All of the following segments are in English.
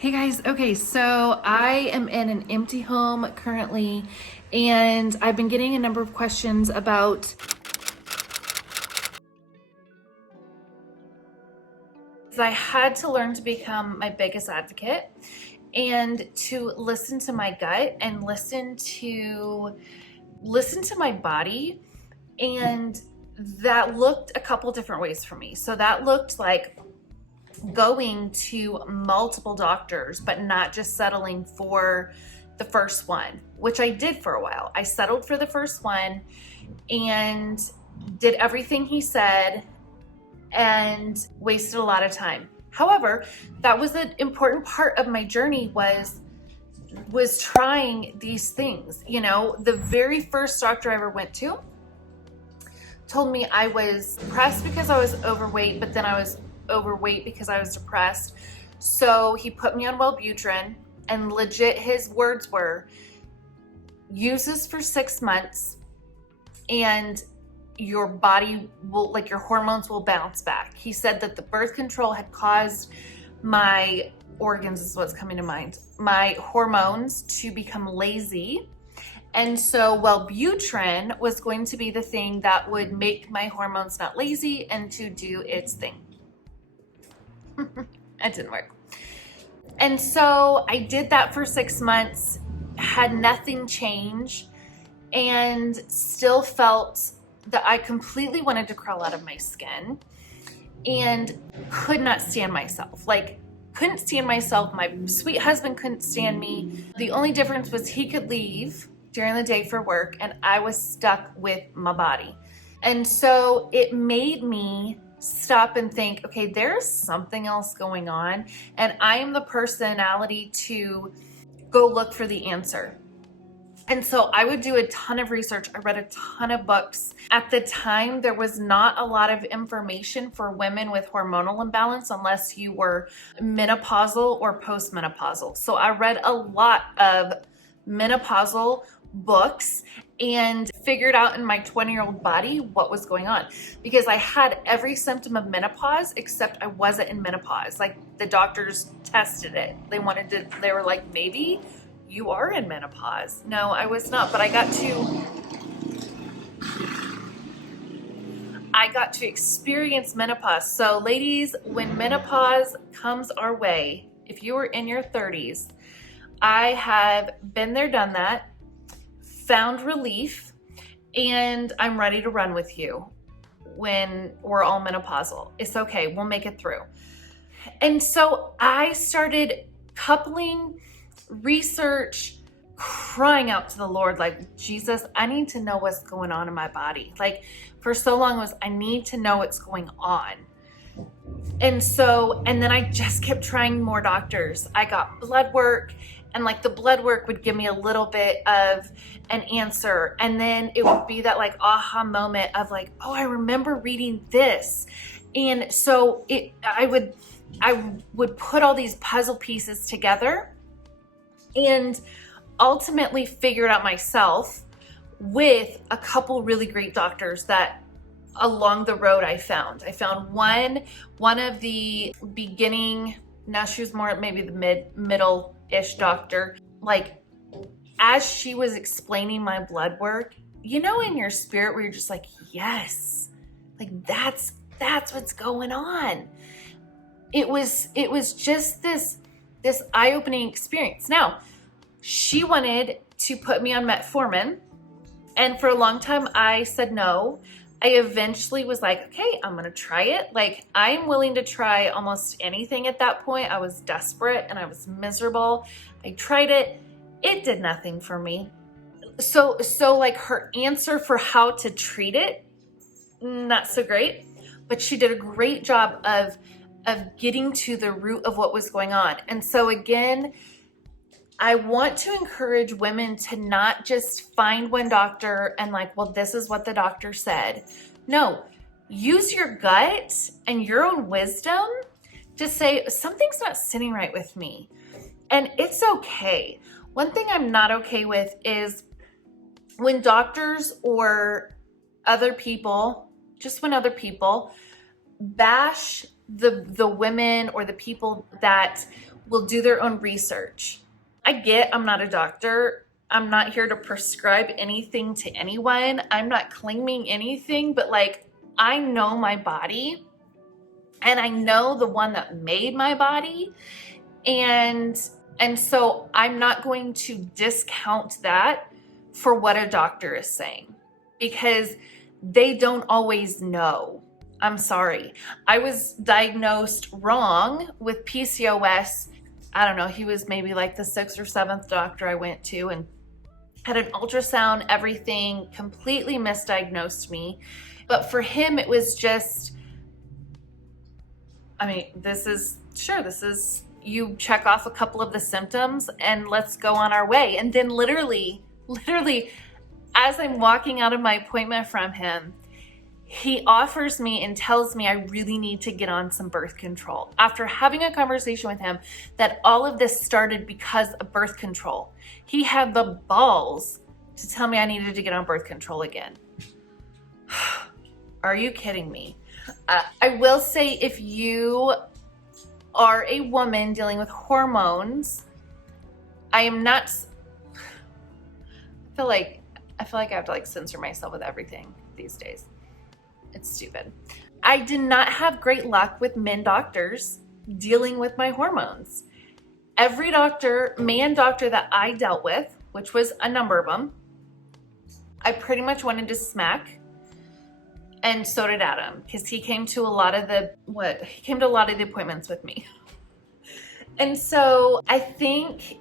Hey guys, okay, so I am in an empty home currently, and I've been getting a number of questions about. I had to learn to become my biggest advocate and to listen to my gut and listen to my body, and that looked a couple different ways for me. So that looked like going to multiple doctors, but not just settling for the first one, which I did for a while. I settled for the first one and did everything he said and wasted a lot of time. However, that was an important part of my journey was trying these things. You know, the very first doctor I ever went to told me I was depressed because I was overweight, but then I was overweight because I was depressed. So he put me on Wellbutrin, and legit his words were, use this for 6 months and your body will, like, your hormones will bounce back. He said that the birth control had caused my organs, is what's coming to mind, my hormones to become lazy. And so Wellbutrin was going to be the thing that would make my hormones not lazy and to do its thing. It didn't work. And so I did that for 6 months, had nothing change, and still felt that I completely wanted to crawl out of my skin and could not stand myself. Like, couldn't stand myself. My sweet husband couldn't stand me. The only difference was he could leave during the day for work, and I was stuck with my body. And so it made me stop and think, okay, there's something else going on, and I am the personality to go look for the answer. And so I would do a ton of research. I read a ton of books. At the time, there was not a lot of information for women with hormonal imbalance unless you were menopausal or postmenopausal. So I read a lot of menopausal books and figured out in my 20-year-old body what was going on, because I had every symptom of menopause except I wasn't in menopause. Like, the doctors tested it. They were like, maybe you are in menopause. No, I was not, but I got to experience menopause. So ladies, when menopause comes our way, if you are in your 30s, I have been there, done that, found relief, and I'm ready to run with you when we're all menopausal. It's okay, we'll make it through. And so I started coupling research, crying out to the Lord, like, Jesus, I need to know what's going on in my body. Like, for so long was, I need to know what's going on. And then I just kept trying more doctors. I got blood work, and like the blood work would give me a little bit of an answer. And then it would be that like aha moment of like, oh, I remember reading this. And so I would put all these puzzle pieces together and ultimately figure it out myself with a couple really great doctors that along the road I found one of the beginning, now she was more maybe the middle-ish doctor. Like, as she was explaining my blood work, you know, in your spirit where you're just like, yes, like that's what's going on. It was just this eye-opening experience. Now, she wanted to put me on metformin, and for a long time I said no. I eventually was like, okay, I'm gonna try it. Like, I am willing to try almost anything at that point. I was desperate and I was miserable. I tried it. It did nothing for me. So like, her answer for how to treat it, not so great, but she did a great job of getting to the root of what was going on. And so again, I want to encourage women to not just find one doctor and like, well, this is what the doctor said. No, use your gut and your own wisdom to say, something's not sitting right with me. And it's okay. One thing I'm not okay with is when doctors or other people, just when other people bash the women or the people that will do their own research. I'm not a doctor. I'm not here to prescribe anything to anyone. I'm not claiming anything, but like, I know my body and I know the one that made my body. And so I'm not going to discount that for what a doctor is saying, because they don't always know. I'm sorry. I was diagnosed wrong with PCOS. I don't know. He was maybe like the 6th or 7th doctor I went to, and had an ultrasound, everything, completely misdiagnosed me. But for him, it was just, I mean, this is, you check off a couple of the symptoms and let's go on our way. And then literally, as I'm walking out of my appointment from him, he offers me and tells me I really need to get on some birth control. After having a conversation with him that all of this started because of birth control. He had the balls to tell me I needed to get on birth control again. Are you kidding me? I will say, if you are a woman dealing with hormones, I feel like I have to like censor myself with everything these days. It's stupid. I did not have great luck with men doctors dealing with my hormones. Every man doctor that I dealt with, which was a number of them, I pretty much wanted to smack. And so did Adam, because he came to a lot of the appointments with me. And so I think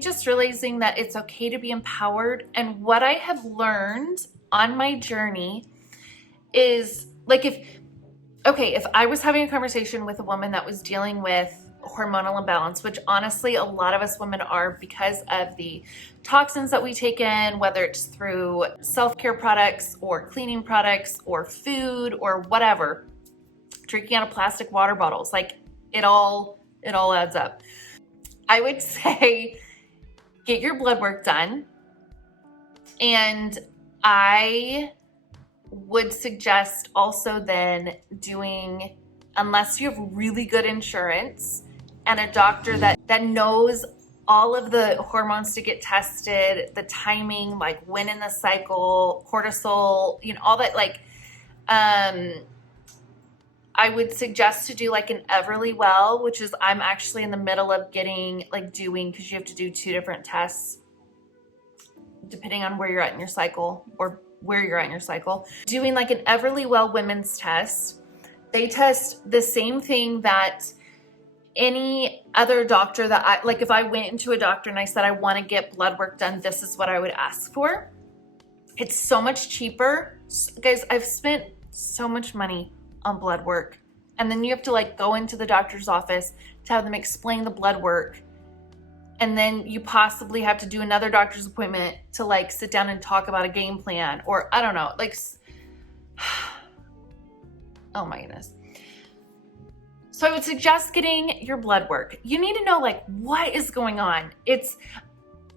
just realizing that it's okay to be empowered, and what I have learned on my journey is, like, if I was having a conversation with a woman that was dealing with hormonal imbalance, which honestly a lot of us women are, because of the toxins that we take in, whether it's through self-care products or cleaning products or food or whatever, drinking out of plastic water bottles, like it all adds up. I would say get your blood work done, and I would suggest also then doing, unless you have really good insurance and a doctor that knows all of the hormones to get tested, the timing, like when in the cycle, cortisol, all that, like, I would suggest to do like an EverlyWell, which is, I'm actually in the middle of doing, because you have to do 2 different tests depending on where you're at in your cycle, doing like an EverlyWell women's test. They test the same thing that any other doctor that if I went into a doctor and I said I want to get blood work done, this is what I would ask for. It's so much cheaper. Guys, I've spent so much money on blood work, and then you have to like go into the doctor's office to have them explain the blood work, and then you possibly have to do another doctor's appointment to like sit down and talk about a game plan, or I don't know, like, oh my goodness. So I would suggest getting your blood work. You need to know like what is going on.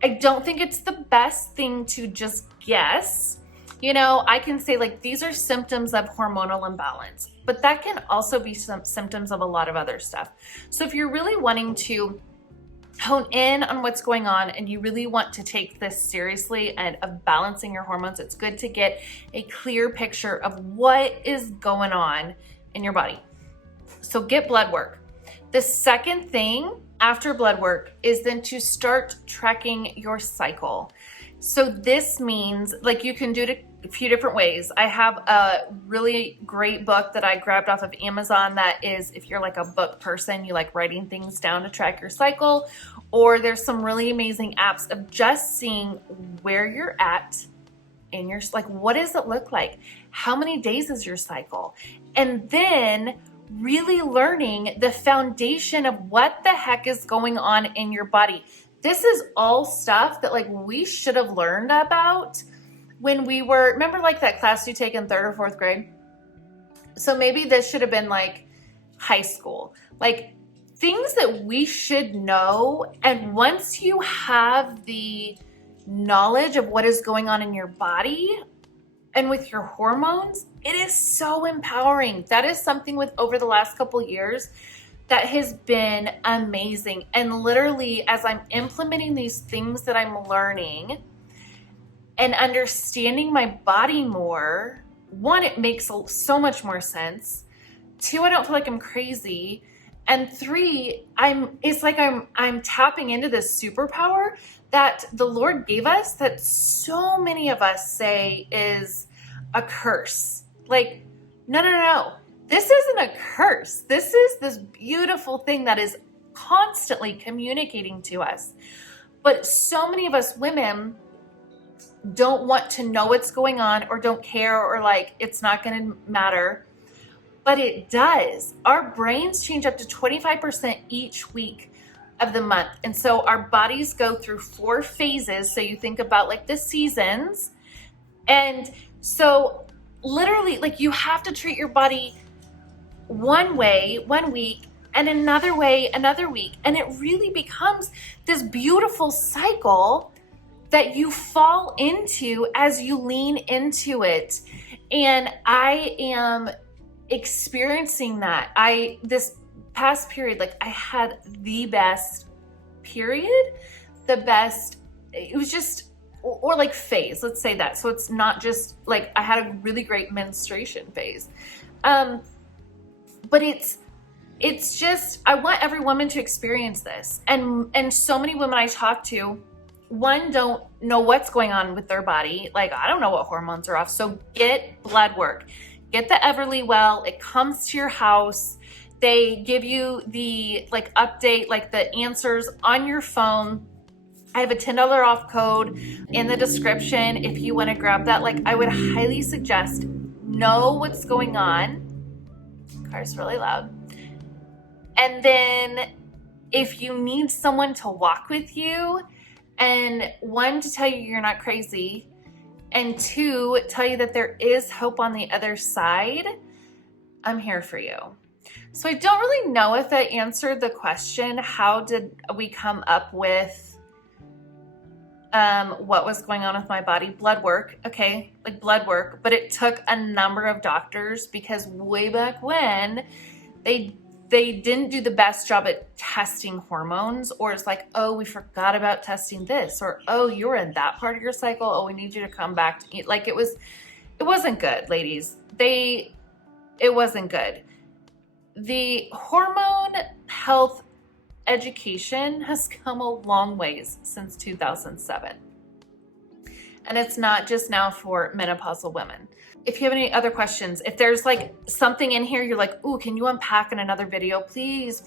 I don't think it's the best thing to just guess. I can say like, these are symptoms of hormonal imbalance, but that can also be some symptoms of a lot of other stuff. So if you're really wanting to hone in on what's going on and you really want to take this seriously and of balancing your hormones, it's good to get a clear picture of what is going on in your body. So get blood work. The second thing after blood work is then to start tracking your cycle. So this means, like, you can do it a few different ways. I have a really great book that I grabbed off of Amazon that is, if you're like a book person, you like writing things down to track your cycle, or there's some really amazing apps of just seeing where you're at in your, like, what does it look like? How many days is your cycle? And then really learning the foundation of what the heck is going on in your body. This is all stuff that like we should have learned about when we were, remember like that class you take in 3rd or 4th grade? So maybe this should have been like high school, like things that we should know. And once you have the knowledge of what is going on in your body and with your hormones, it is so empowering. That is something with over the last couple years that has been amazing. And literally, as I'm implementing these things that I'm learning and understanding my body more, one, it makes so much more sense. Two, I don't feel like I'm crazy. And three, it's like I'm tapping into this superpower that the Lord gave us that so many of us say is a curse. Like, no. This isn't a curse. This is this beautiful thing that is constantly communicating to us. But so many of us women don't want to know what's going on, or don't care, or like it's not going to matter. But it does. Our brains change up to 25% each week of the month. And so our bodies go through 4 phases. So you think about like the seasons. And so literally, like, you have to treat your body one way one week and another way another week. And it really becomes this beautiful cycle that you fall into as you lean into it. And I am experiencing that. This past period, like, I had the best period, the best, it was just, or like phase, let's say that. So it's not just like I had a really great menstruation phase. But it's just, I want every woman to experience this. And so many women I talk to, one, don't know what's going on with their body. Like, I don't know what hormones are off. So get blood work. Get the EverlyWell. It comes to your house. They give you the like update, like the answers on your phone. I have a $10 off code in the description if you want to grab that. Like, I would highly suggest, know what's going on. Car's really loud. And then if you need someone to walk with you, and one, to tell you you're not crazy, and two, tell you that there is hope on the other side, I'm here for you. So I don't really know if that answered the question. How did we come up with what was going on with my body? Blood work. Okay, like blood work. But it took a number of doctors, because way back when they didn't do the best job at testing hormones, or it's like, oh, we forgot about testing this, or oh, you're in that part of your cycle, oh, we need you to come back to eat. Like, it wasn't good, ladies. It wasn't good. The hormone health education has come a long ways since 2007. And it's not just now for menopausal women. If you have any other questions, if there's like something in here you're like, ooh, can you unpack in another video? Please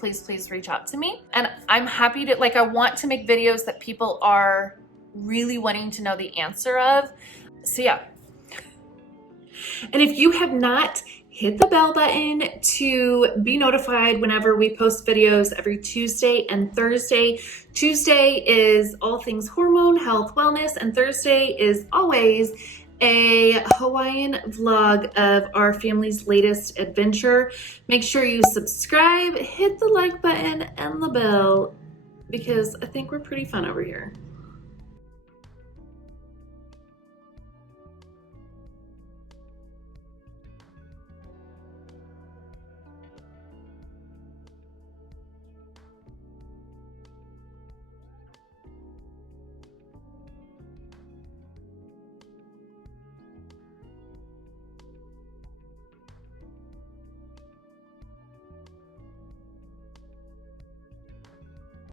reach out to me. And I'm happy to, like, I want to make videos that people are really wanting to know the answer of. So yeah. And if you have not, hit the bell button to be notified whenever we post videos every Tuesday and Thursday. Tuesday is all things hormone, health, wellness, and Thursday is always a Hawaiian vlog of our family's latest adventure. Make sure you subscribe, hit the like button and the bell, because I think we're pretty fun over here.